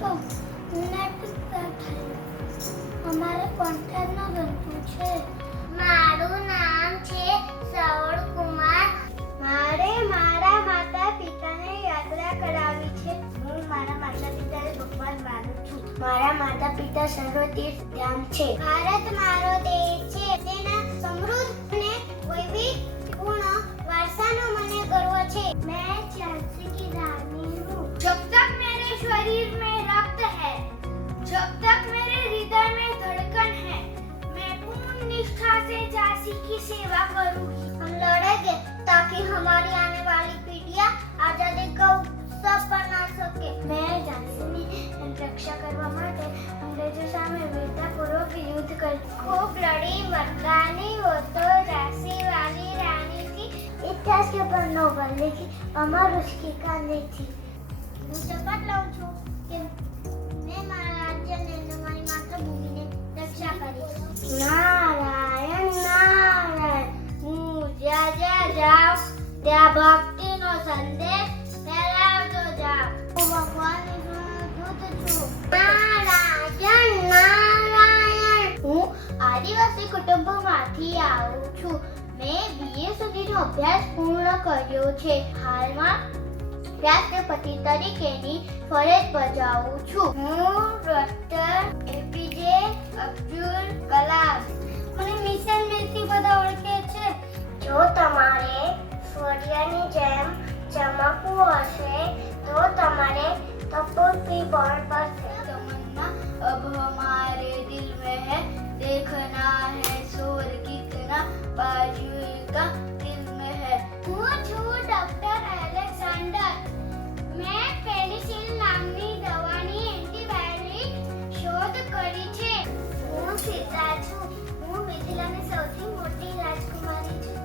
તો અમારે કોન્ટેક્ટનો ગમતું છે. મારું નામ છે સવળ કુમાર. મારે મારા માતા પિતાને યાત્રા કરાવી છે. હું મારા માતા પિતાને ભગવાન માનું છું. મારા માતા પિતા સર્વતીર્થ ધામ છે. ભારત મારો દેશ છે. તેના સમૃદ્ધ અને વૈવિધ્ય વારસાનો મને ગર્વ છે. મેં ચાંસી કી રાની હું. જબ તક મેરે શરીર મેં से झांसी की सेवा करूंगी हम लड़ेंगे ताकि हमारी आने वाली पीढ़ियां आजादी का उत्सव बना सके मैं झांसीની રક્ષા કરવા માટે અંગ્રેજો સામે વીરતાપૂર્વક યુદ્ધ કરી ખૂબ લડી મરદાની હો તો રાશી વાલી રાની थी इतिहास के पन्नों पर लिखी अमर उसकी कहानी थी હું શપથ લઉં છું કે મેં મારા રાજ્યને આદિવાસી કુટુંબમાંથી આવું છું. મેં બીએ સુધીનો અભ્યાસ પૂર્ણ કર્યો છે. હાલમાં રાષ્ટ્રપતિ તરીકેની ફરજ બજાવું છું. હું ડોક્ટર એપીજે અબ્દુલ કલામ. મને મિશન મેથી બધા ઓળખે છે. જો તમારે સૂર્યની જેમ ચમકવું હશે, તો તમારે તપોથી બળ પડશે ચમનના અબ હમારે દિલ મેં देखना है शोर कितना बाजू का दिल में है હું છું ડોક્ટર એલેક્ઝાન્ડર મેં પેનિસિલિન નામની દવાની એન્ટીબાયોટિક શોધ કરી છે હું સીતા છું હું મિથિલાની સૌથી મોટી રાજકુમારી છું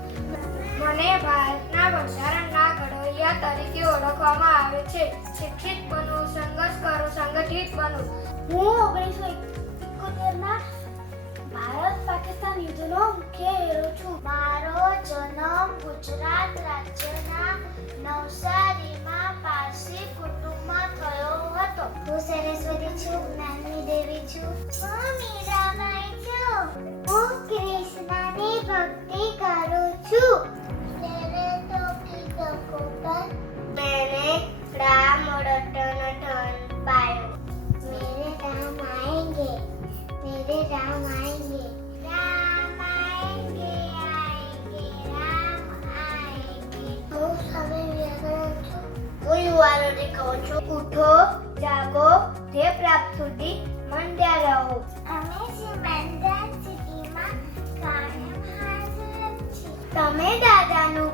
મને ભારતના બંધારણના ઘડવૈયા તરીકે ઓળખવામાં આવે છે શિક્ષિત બનો સંઘર્ષ કરો સંગઠિત બનો હું ઓગણીસો એકોતેરના ગુજરાત રાજ્યના નવસારીમાં પારસી કુટુંબમાં થયો હતો. હું સરસ્વતી છું જ્ઞાનની દેવી છું. હું મીરાબાઈ છું. હું કૃષ્ણની ભક્તિ કરું છું. મેને તો કી તકો પર મેને પ્રા ઉઠો જાગો જે પ્રાપ્ત સુધી મંડ્યા રહો. અમે સિમંદન સિટીમાં કાયમ હાજર છીએ. તમે દાદાનું